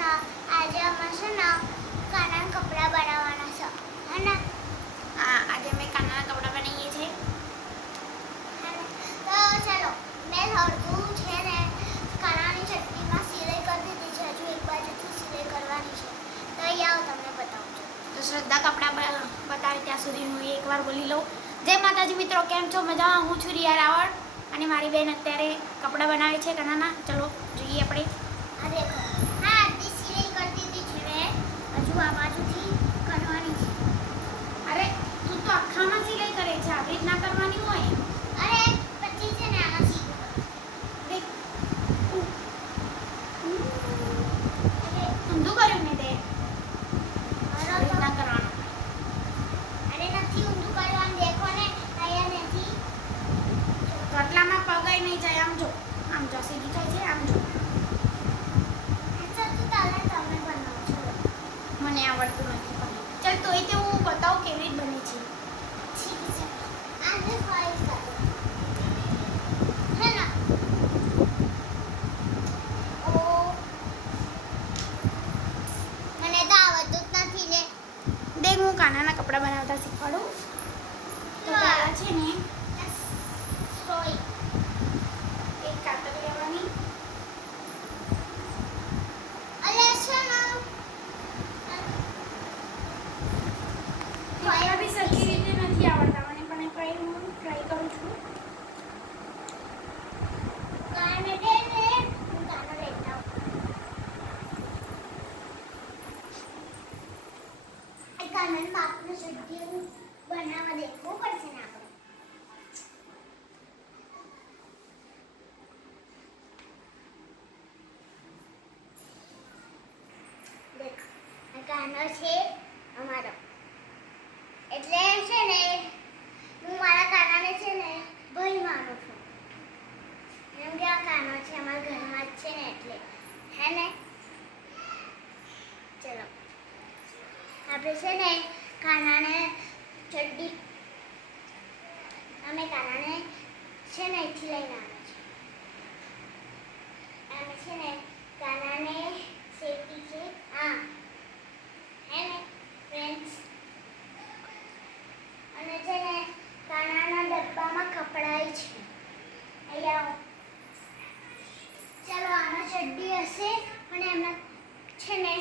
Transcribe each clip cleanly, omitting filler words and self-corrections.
ને આજે અમે છે ને કાના કપડા બનાવવાના છે હે ને. હા, આજે અમે કાનાના કપડા બનાવીએ છીએ. તો ચાલો મેં અડધું છે ને કાનાની ચટણીમાં સિલાઈ કરી દીધી છે, હજુ એક બાજુથી સિલાઈ કરવાની છે. તો અહીંયા આવો તમને બતાવું છું. તો શ્રદ્ધા કપડા બતાવે ત્યાં સુધી હું એકવાર બોલી લઉં. જય માતાજી મિત્રો, કેમ છો? મજામાં. હું છું રિયા રાવળ અને મારી બેન અત્યારે કપડા બનાવે છે કાનાના. ચલો જોઈએ આપણે. આ દેખો, હા આટલી સિલાઈ કરી દીધી છે મેં, હજુ આ બાજુથી કરવાની છે. અરે તું તો આખામાં સિલાઈ કરે છે, આવી રીતના કરવાની હોય. અરે પછી છે ને આમાં સીધું ઊંધું કર્યું ને તે અરે આવી રીતના કરવાનું. નથી ઊંધું કરવાનું, દેખો ને અહીંયા નથી. રોટલામાં પગાઈ નહીં જાય. આમ જો, આમ જો સીધી થાય છે. આમ જો, તમે બનાવો છો. મને આવડતું નથી પણ ચાલ તોય તે હું બતાવું કેવી રીત બને છે. ઠીક છે, આજે ફાઈલ કરો હે ના. ઓ મને તો આવડતું જ નથી ને. દેખ હું કાનાના કપડા બનાવતા શીખવાડું. તો પહેલા છે ને સોય એક કાતર લેવાની. અલે છે ને એટલા બી સરખી રીતે નથી આવડતા મને, પણ કઈ હું ટ્રાય કરું છું. કાને દે ને હું કાને લેતા આ કાનન માપનું સડ્યું બનાવવા દેખવું પડશે ને આપણે. દેખ આ કાનો છે અમારો, એટલે છે ને હું મારા કાનાને છે ને ભાઈ માનું છું, કેમ કે આ કાનો છે અમારા ઘરમાં જ છે ને એટલે હે ને. ચલો આપણે છે ને કાનાને ચડ્ડી અમે કાનાને છે ને અહીંથી લઈને આવે છે. અમે છે ને કાનાને સેફટી છે આ હે ને ફ્રેન્ડ્સ, અને છે ને કાનાના ડબ્બામાં કપડાય છે. અહીંયા આવો. ચાલો આમાં ચડ્ડી હશે અને એમના છે ને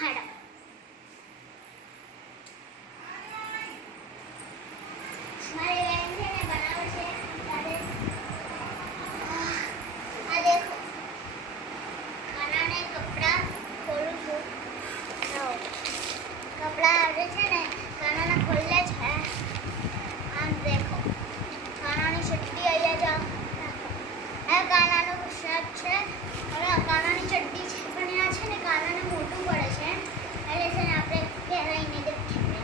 હાડા મારી બેન છે ને બનાવે છે ત્યારે આ દેખો કાનાને કપડાં ખોલું છું. કપડાં આવે છે ને કાનાના ખોલે છે. આમ દેખો કાનાની ચડ્ડી અહીંયા જાઓ નાખો. આ કાનાનો શર્ટ છે અને કાનાની ચડ્ડી છે, પણ આ છે ને કાનાને મોટું પડે છે એટલે છે ને આપણે પહેરાઈને દેખીએ.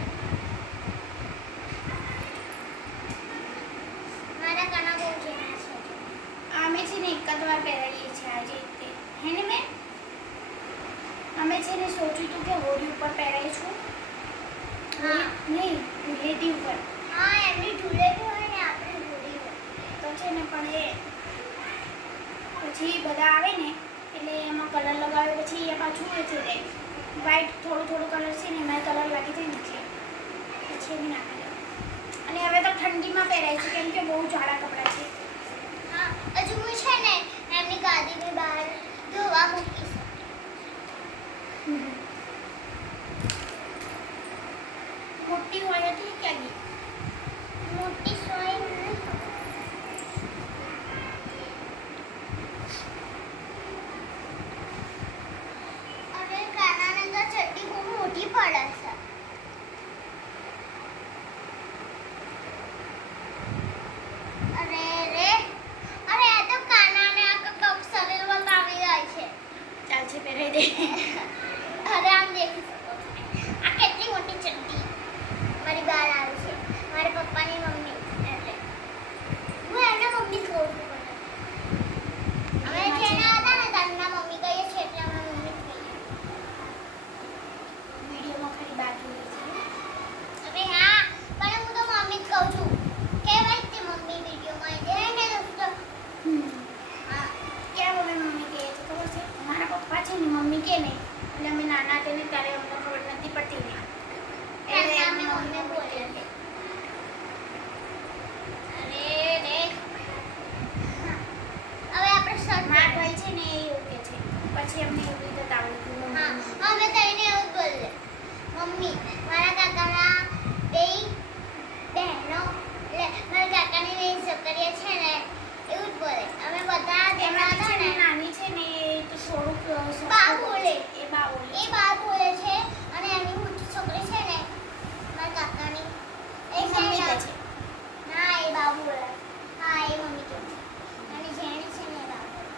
મારા કાના બહુ ઝીણા છે. અમે છે ને એક જ વાર પહેરાવીએ છીએ આજે તે હે ને મેં. અમે છે ને સોચ્યું હતું કે હોળી ઉપર પહેરાવીશું. હા નહીં, ધૂળેટી ઉપર. હા એમની ધૂળેટી હોય ને આપણી હોળી હોય. તો છે ને પણ એ પછી બધા આવે ને એટલે એમાં કલર લગાવે પછી એ પાછું એ થઈ જાય વ્હાઈટ, થોડું થોડું કલર છે ને એમાં કલર લાગી જાય નીચે, પછી એની નાખી દે. અને હવે તો ઠંડીમાં પહેરાય છે કેમ કે બહુ જાડા કપડાં છે. હા હજુ હું છે ને એમની ગાદીની બહાર ધોવા મૂકીશ. મોટી હોય હતી ક્યાં ગઈ? મોટી સોય નહીં. અરે કાનાને તો ચડ્ડી બહુ મોટી પડે છે. અરે રે અરે આ તો કાનાને આ કપ શરીરમાં આવી જાય છે. ચાલશે પહેરાવી દે. અરે આમ દેખી શકો છો આ કેટલી મોટી ચડ્ડી મારી બહાર આવી છે. મારા પપ્પાની મમ્મી એટલે હું એમના મમ્મી કહું છું. અમે જેના હતા ને તેમના મમ્મી કહીએ છીએ એટલે અમે મમ્મી કહીએ. વિડીયોમાં ખાલી બાજુ હોય છે. અરે હા પણ હું તો મમ્મી જ કહું છું. કહેવાય તે મમ્મી વિડીયોમાં જાય ને દોસ્તો. હા, કેમ અમે મમ્મી કહીએ છીએ ખબર છે? મારા પપ્પા છે ને મમ્મી કહે ને એટલે અમે નાના હતા ને ત્યારે અમને ખબર નથી પડતી ને ત્યારે એટલે અમે મમ્મી મમ્મીને બોલે બોલે. અરે રે. હવે આપણે શર્ટ મારા ભાઈ છે ને એ એવું કે છે પછી અમને એવી રીતે તાવડી ગયું હા અમે તઈને એવું જ બોલે. મમ્મી મારા કાકાના બે બહેનો એટલે મારા કાકાની બે છોકરીઓ છે ને એવું જ બોલે. અમે બધા જેના એમાંથી હતા છે ને ને નાની છે ને એ તો થોડુંક બા બોલે. એ બા બોલે એ બા બોલે છે અને એની મોટી છોકરી છે ને મારા કાકાની એ મમ્મી કહે છે ના એ બા બોલે. હા એ મમ્મી કહે છે. અને જેણી છે ને એ બા બોલે.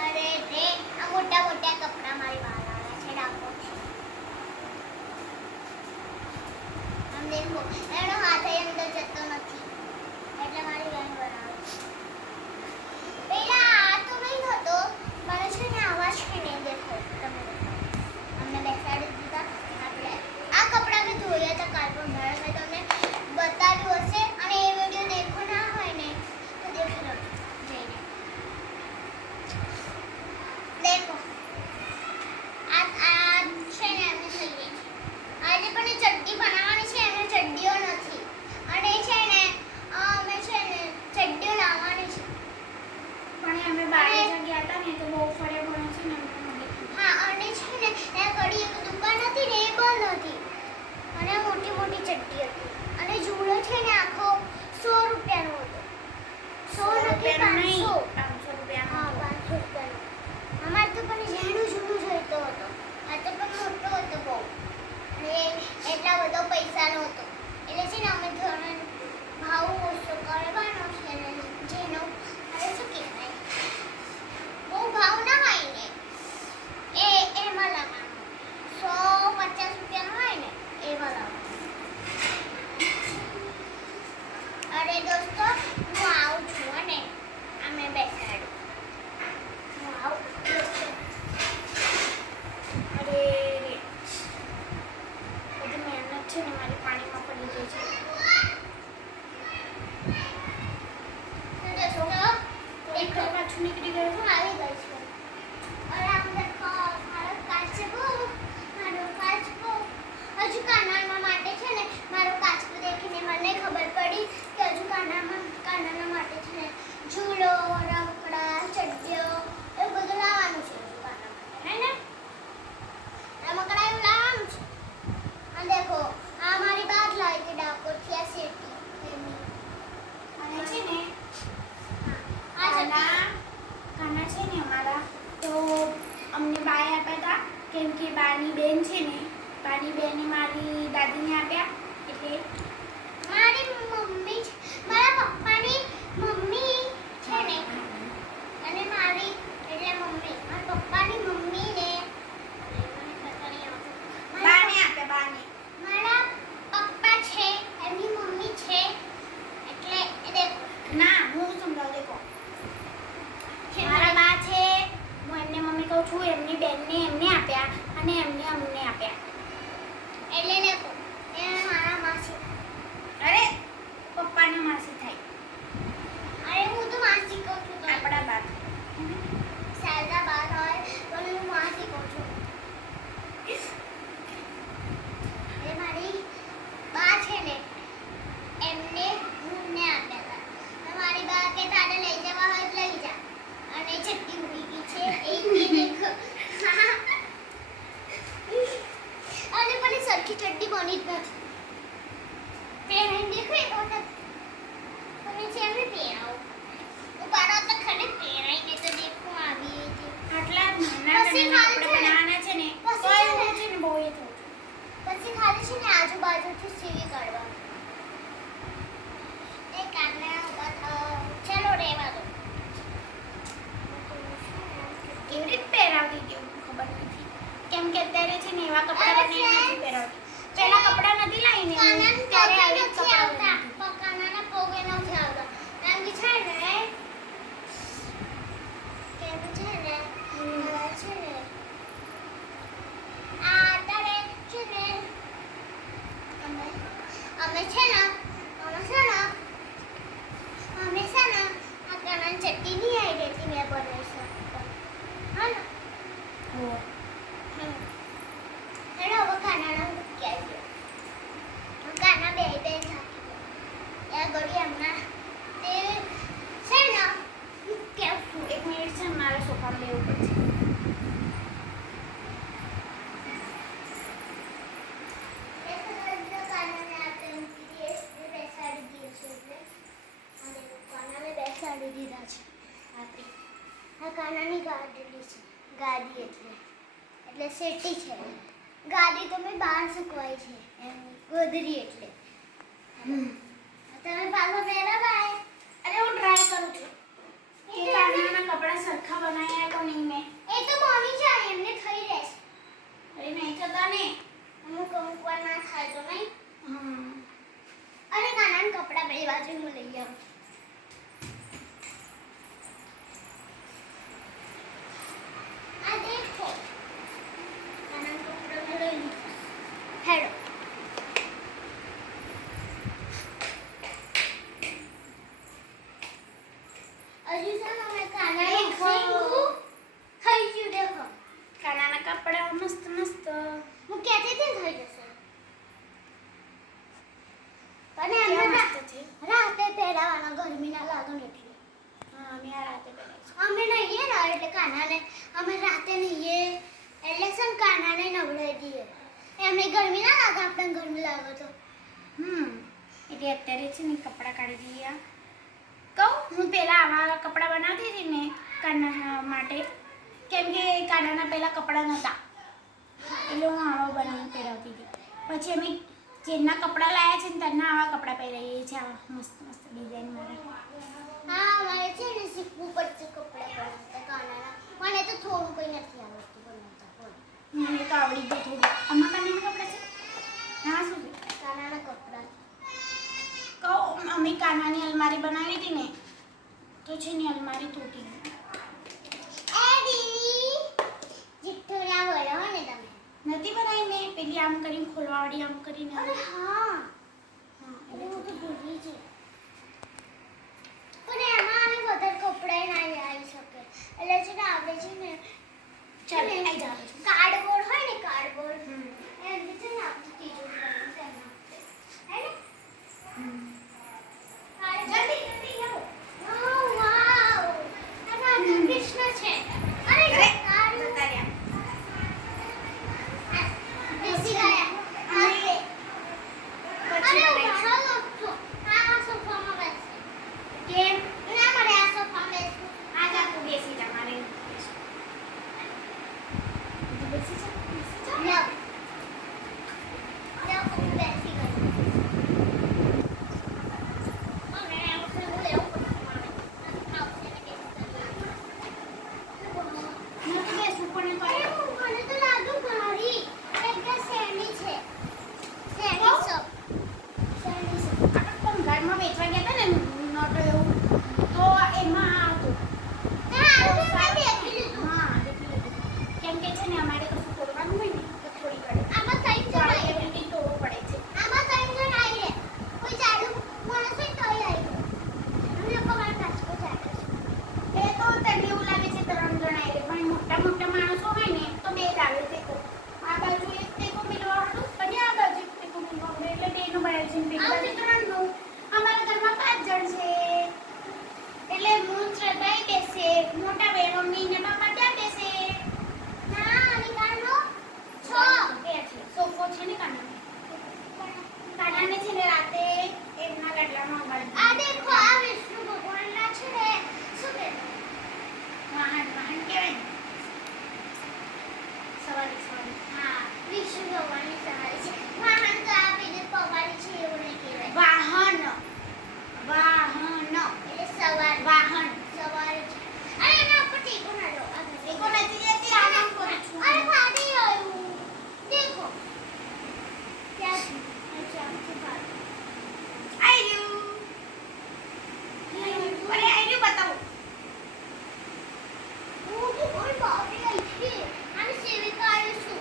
અરે રે આ મોટા મોટા કપડા મારી બા લાવ્યા છે ડાકો છે. આમ દેખો એનો હાથ અહીં અંદર જતો નથી એટલે મારી બેન બનાવે છે. પેલા આ તો નહીં હતો મને છે ને આવાજ છે ને દેખો તમે દેખો. અમને બેસાડી દીધા આપણે આ કપડાં મેં ધોયા હતા કાલ પણ મેં તમને બતાવ્યું હશે અને એ વિડીયો દેખો ના હોય ને તો દેખી લો જઈને દેખો. આ છે ને એમને થઈ ગઈ છે. આજે પણ એ ચડ્ડી બનાવવાની છે એમને ચડ્ડીઓ નથી અને છે ને અમે છે ને ચડ્ડીઓ લાવવાની છે. પણ એ અમે બહાર ગયા હતા ને તો બહુ ફર્યા ભણે છે ને અમને મળી ગયું. હા અને છે ને એ ઘડી એક દુકાન હતી ને એ બંધ હતી અને મોટી મોટી ચડ્ડી હતી અને જુડો છે ને આખો 100 રૂપિયાનો હતો. 100 નથી 500. 500 રૂપિયાનો હા હતો. 500 રૂપિયાનો. અમારે તો પણ ઝેણું જૂનું જોઈતો હતો. આ તો પણ મોટો હતો બહુ અને એટલા બધો પૈસાનો હતો એટલે છે ને અમે થોડો ભાવ ઓછો કરવાનો છે ને જેનો અરે શું કહેવાય બહુ ભાવ ના હોય ને એમાં લાવવાનો. 150 રૂપિયાનો હોય ને એમાં લાવવાનો. અરે દોસ્તો હું આવું છું અને અમે બેસાડું. હું આવું દોસ્તો. અરે રે બધી મહેનત છે ને મારી પાણીમાં પડી ગઈ છે. તો દોસ્તો એક પાછું નીકળી ગયું. હું આવી ગઈ છું. और आप देखो મારો કાચબો હજુ કાનાના માટે છે ને મારો કાચબો દેખીને મને ખબર પડી કે હજુ કાનાના માટે છે ને ઝૂલો રમકડા ચડ્ડીઓ એવું બધું લાવવાનું છે હજુ કાના માટે હે ને રમકડા એવું લાવવાનું છે. અને દેખો આ મારી બાદ લાવી હતી ડાકોરથી આ સેટી એમની અને છે ને આ કાના છે ને અમારા તો અમને બાએ આપ્યા હતા કેમ કે બાની બેન છે ને બાની બેને મારી દાદીને આપ્યા એટલે મારી મમ્મી મારા પપ્પાની મમ્મી છે ને અને મારી એટલે મમ્મી મારા પપ્પાની મમ્મીને મને પતા નહીં આવતું. બાને આપ્યા બાને. મારા પપ્પા છે એમની મમ્મી છે એટલે એ દેખો ના હું સમજાવું દેખો છે મારા બા છે હું એમને મમ્મી કહું છું એમની બેનને એમને આપ્યા અને એમને અમને આપ્યા. એટલે દેખો એ મારા માસી. અરે પપ્પાના માસી થાય અરે હું તો માસી કહું છું તો આપણા બા. શારદા બાર હોય તો હું માસી કહું છું. એ મારી બા છે ને એમને મને આપ્યા હતા. મારી બા કે તારે લઈ જવા હોય તો લઈ જા અને ચટ્ટી ઉડી ગઈ છે એ દેખો. અને પણ એ સરખી ચડ્ડી બની જ નથી. પહેરીને દેખો એક વખત બેસાડી દીધા છે આપણે. આ કાનાની ગાડી છે, ગાડી એટલે સેટી છે. ગાડી તમે બહાર સુકવાય છે એમ, ગોદરી એટલે. તમે પાછો પહેરો ભાઈ. અરે હું ટ્રાય કરું છું કે કાનાના કપડા સરખા બનાવ્યા તો નહીં મેં. એ તો મોની જાય એમને થઈ રહેશે. અરે નહીં થતા ને. અમુક વાર ના થાય તો નહીં. હા અને કાનાના કપડા બે બાજુ હું લઈ આવું. આ દેખો કાનાના કપડા મેં લઈ લીધા. હેડો. હજુ છે ને અમે કાનાનું સીવું થઈ ગયું દેખો. કાનાના કપડા મસ્ત મસ્ત. હું કહેતી હતી ને થઈ જશે. અને કેવા અમે મસ્ત છે. રાતે પહેરાવાના ગરમી ના લાગે ને એટલે. હા અમે આ રાતે પહેરાવીશું. અમે નહીએ ને એટલે કાનાને અમે રાતે નહીએ એટલે છે ને કાનાને નવડાવી દઈએ. એમને ગરમી ના લાગે, આપણને ગરમી લાગે તો. એટલે અત્યારે છે ને કપડાં કાઢી દઈએ. કહું હું પહેલાં આવા કપડાં બનાવતી હતી ને કાના માટે, કેમ કે કાનાના પહેલાં કપડાં નહોતા એટલે હું આવા બનાવીને પહેરાવતી હતી. પછી અમે જેના કપડાં લાવ્યા છે ને તેના આવા કપડાં પહેરાવીએ છીએ, આવા મસ્ત મસ્ત ડિઝાઇન મારા. હા અમારે છે ને શીખવું પડશે કપડાં બનાવતા કાનાના. મને તો થોડું કંઈ નથી આવડતું બનાવતા. બોલો. મને તો આવડી ગયું થોડું. આમાં કાનાના કપડાં છે. હા શું છે કાનાના કપડાં કહું અમે કાનાની અલમારી બનાવી હતી ને તો છે ને અલમારી તૂટી ગઈ. એ દીદી જીઠ્ઠું ના બોલો હો ને તમે. નથી બનાવી મેં પેલી આમ કરીને ખોલવાવાળી આમ કરીને. અરે હા હા એટલે હું તો ભૂલી જ. પણ એમાં અમે વધારે કપડાં ના આવી શકે એટલે છે ને આપણે છે ને ચાલ આવી જાવ. કાર્ડબોર્ડ હોય ને કાર્ડબોર્ડ એમ છે ને આપણે ત્રીજું કરવાનું તેમાં હે ને જલ્દી જલ્દી આવો. વાવ આ રાધા કૃષ્ણ છે. અરે જતા રહ્યા. બેસી ગયા. અમે પછી અરે બનાવીશું. મારો તો આ સોફામાં બેસે. કેમ ના મને આ સોફામાં બેસવું. આ જા તું બેસી જા મારે બેસી જા No. No, હું બેસી ગઈ. હવે આવશે હું લેવું પડશે મારે. આવશે ને બેસી ગઈ. નથી બેસવું પણ અરે હું મને તો લાગ્યું ઘારી. એટલે શેરડી છે. શેરડી સપ. શેરડી સપ. પણ ઘરમાં વેચવા ગયા હતા ને નોટો એવું તો એમાં હતું. હારું મેં દેખી લીધું. હા દેખી લીધું. કેમ કે છે ને અમારે કશું તોડવાનું હોય ને તો થોડી ઘડી આમાં ત્રણ તો જણ આપણે આવી એવી તોડવું પડે છે. આમાં ત્રણ જણ આવી રે. કોઈ ચાલુ માણસ હોય તોય આવી રે. અમને પગાર કાચકો ચાલે છે. એ તો તને એવું લાગે છે 3 જણ આવે પણ મોટા મોટા માણસો હોય ને તો 2 જ આવે છે. આ બાજુ એક ટેકો મિલવાનું અને આ બાજુ એક ટેકો મિલવાનું એટલે 2 નું બનાવે છે પેલી બાજુ 3 નું. અમારા ઘરમાં 5 જણ છે એટલે હું શ્રદ્ધાએ બેસે, મોટા બે મમ્મી ને પપ્પા ત્યાં બેસે. ના નિકાળનો છ. બે છે સોફો છે ને કાનાને. કાનાને છે ને રાતે એમના ગટલામાં અંગાડી આ દેખો આ વિષ્ણુ ભગવાનના છે ને શું કહેવાય? વાહન કહેવાય ને. સવારી હા વિષ્ણુ ભગવાનની સવારી છે. વાહન તો આ પેલે પવારી છે એવું નહીં કહેવાય. વાહન એટલે સવાર વાહન સવારી છે. અરે એના ઉપર ટેકો ના લો. આ ઘરે. ટેકો નથી લેતી, આરામ કરું છું. અરે ફાટી ગયું. દેખો ક્યાં છે? અચ્છા આમથી ફાટી. આઈ રહ્યું. અરે આઈ રહ્યું બતાવો. ઓય બાપરે આઈ આને સીવી કાઢીશું.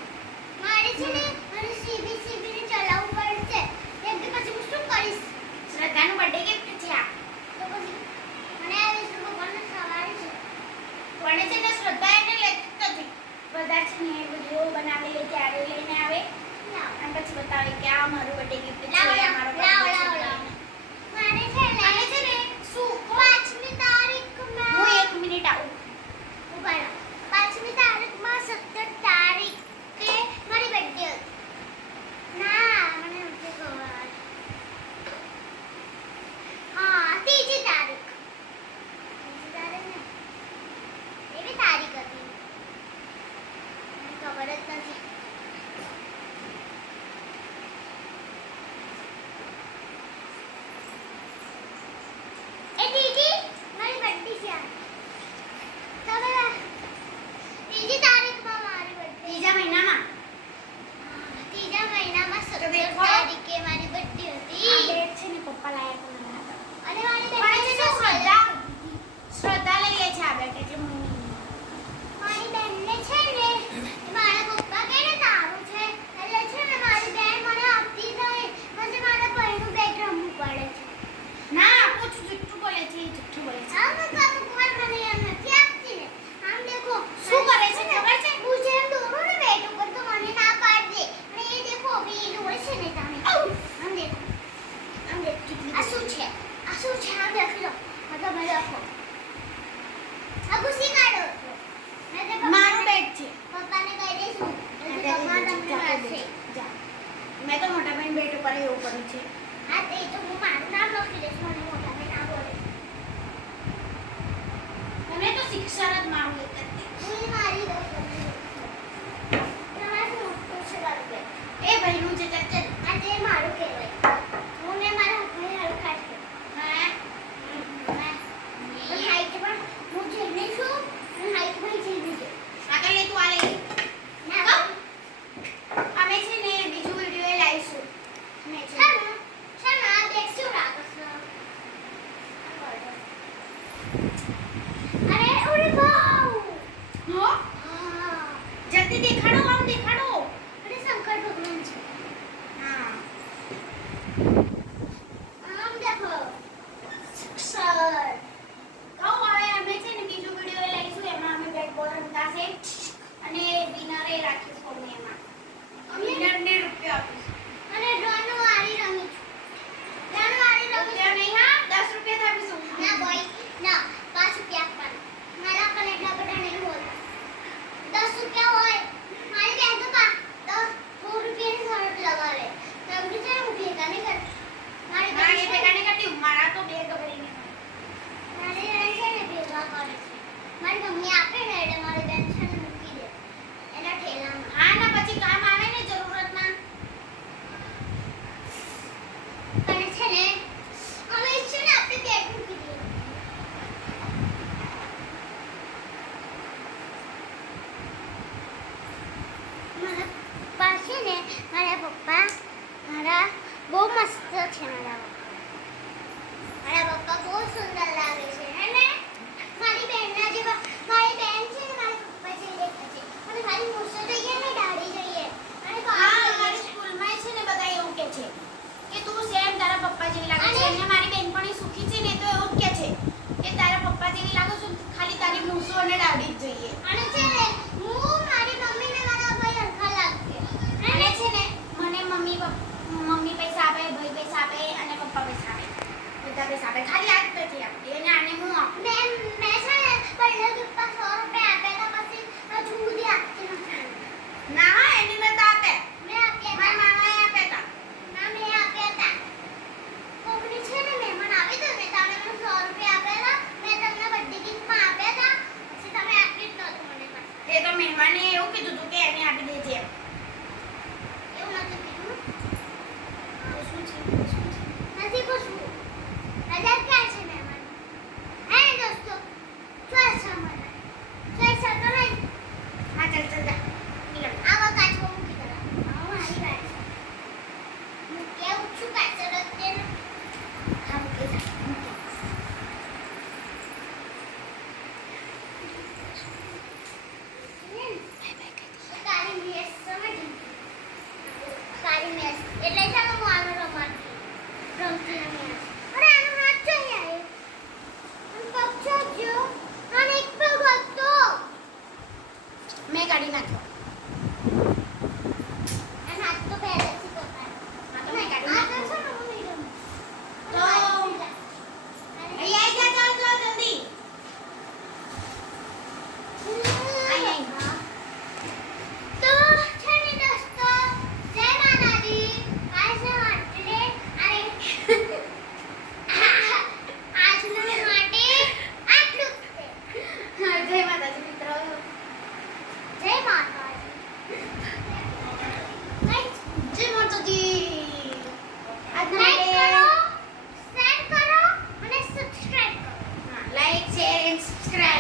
મારે છે ને મને સીવીને ચલાવવું પડશે. કેમ કે પછી હું શું કરીશ? શ્રદ્ધાનું બર્થડે ગિફ્ટ છે આ. તો પછી મને આ વિષ્ણુ ભગવાનની સવારી છે. પણ છે ને શ્રદ્ધા એને લેતી નથી. બધા છે ને વિડીયો બનાવે ત્યારે લઈને આવે લાવ અને પછી બતાવે કે આ મારું બર્થડે ગિફ્ટ છે, લાવ આ મારો લાવ birthday લાવ છે. લાવ. મારે છે ને અને છે ને શું 5મી તારીખમાં હું 1 મિનિટ આવું. ઉભા રહો. 5મી તારીખમાં 17 તારીખે મારી બર્થડે હતી. ના મને નથી ખબર. હા 3જી તારીખ. આ ખુશી કાઢો મેં તે મારું બેટ છે. પપ્પાને કહી દઈશું હા, એટલે પપ્પા જા, તમને જા, મારશે જા. મેં તો મોટા બેન બેટ ઉપર એવું કર્યું છે. હા તે તો હું મારું નામ લખી દઈશ મને મોટા ભાઈ ના બોલે મને તો શિક્ષણ જ મારું એક જ છે. હું મારી દઉં તમારે શું ખુશી કાઢો બે એ ભાઈનું છે ચાલ ચાલ. આ તે મારું કહેવાય હું ને મારા ભાઈ હાલ ખાશે હા. પણ હાઈટ પણ હું જેને છું અને હાઈટ પણ જેને છે આગળ લે તું આ લે. ના અમે છે ને બીજું વિડિયો એ લાવીશું. મેં છે ચાલો ચાલો આ દેખ શું રાખો છો અરે ઓરે વાવ હો હા જલ્દી દેખાડો આમ દેખાડો. અરે શંકર ભગવાન છે હા. આમ દેખો સર કહું હવે અમે છે ને બીજું વિડિયો એ લાવીશું એમાં અમે બેટ બોલ રમતા છે અને વિનરે રાખીશું અમે એમાં. વિનરને રૂપિયા આપીશું. અને ડ્રોન વાળી રમી છું ડ્રોન વાળી રમી રૂપિયા નહીં હા 10 રૂપિયા આપીશું. ના બોય ના 5 રૂપિયા આપવાના મારા પણ એટલા બધા નહીં હોતા 10 રૂપિયા હોય મારી બેન તો 4 રૂપિયાની શરત લગાવે તમે છે ને હું ભેગા નહીં કરતી મારી ના બેન એ છે ભેગા નહીં કરતી મારા તો બે ગબડી નહીં. મારી બેન છે ને ભેગા કરે છે મારી મમ્મી આપે ને એટલે મારી બેન છે ને મૂકી દે એના ઠેલામાં હા ના પછી કામ આવે ને જરૂરતમાં. અને છે ને અમે છે ને આપણે બેટ મૂકી દઈએ મારા પપ્પા છે ને મારા પપ્પા મારા બહુ મસ્ત છે મારા પપ્પા બહુ સુંદર લાગે છે અને મારી બેનના જેવા મારી બેન છે ને મારા પપ્પા જેવી દેખાય છે અને મારી મૂછો જોઈએ ને દાઢી જોઈએ અને હા અમારી સ્કૂલમાં છે ને બધા એવું કહે છે કે તું સેમ તારા પપ્પા જેવી લાગે છે. અને મારી બેનપણી સુખી છે ને તો એવું જ કહે છે કે તારા પપ્પા જેવી લાગો છો ખાલી તારી મૂછો અને દાઢી જ જોઈએ. અને છે ને હું મારી મમ્મીને મારા ભાઈ હરખા લાગે અને છે ને મને મમ્મી પૈસા આપે ભાઈ પૈસા આપે અને પપ્પા પૈસા આપે બધા પૈસા આપે ખાલી આ જ નથી આપતી અને આને હું આપું. મેં છે ને પહેલે પપ્પા 100 રૂપિયા આપ્યા હતા પછી હજુ સુધી આપતી નથી ના હા એની મેં તો આપે મેં આપ્યા મારા હતા મામાએ આપ્યા હતા. ના મેં આપ્યા હતા કોકની છે ને મહેમાન આવી તો મેં તમને મને 100 રૂપિયા આપેલા મેં તમને બર્થડે ગિફ્ટમાં આપ્યા હતા પછી તમે આપી જ નહોતું મને પાછા એ તો મહેમાને એવું કીધું હતું કે એને આપી દેજે એમ. એવું નથી કીધું તો શું છે નથી પૂછવું રજા ક્યાં છે મહેમાન હે ને દોસ્તો ચોઈસ મને ચોઈસ તો નહીં હા ચાલ ચાલ જા નીકળ. આવા કાચમાં મૂકી દો આવા મારી વાત છે હું કેવું છું કાચો રસ્તે ને હા મૂકી જા. કાળી મેસ સમજી કાળી મેસ એટલે છે ને હું આનો રમતી નહીં અરે આનો હાથ છે યાર અને પગ છે જો અને એક પગ હતો મેં કાઢી નાખ્યો. અને હાથ તો પહેલેથી પકડાય હા તો મેં કાઢી આ તો નાખ્યો. છે ને હું નહીં રમું તો અહીંયા આવી જા ચાલ જલ્દી. અહીં. તો છે ને દોસ્તો જય માતાજી આજના માટે અરે આજના માટે આટલું જ છે. જય માતાજી મિત્રો. જય માતાજી જય માતાજી. આજના લાઈક માટે કરો શેર કરો અને સબસ્ક્રાઇબ કરો હા લાઈક શેર એન્ડ સબસ્ક્રાઇબ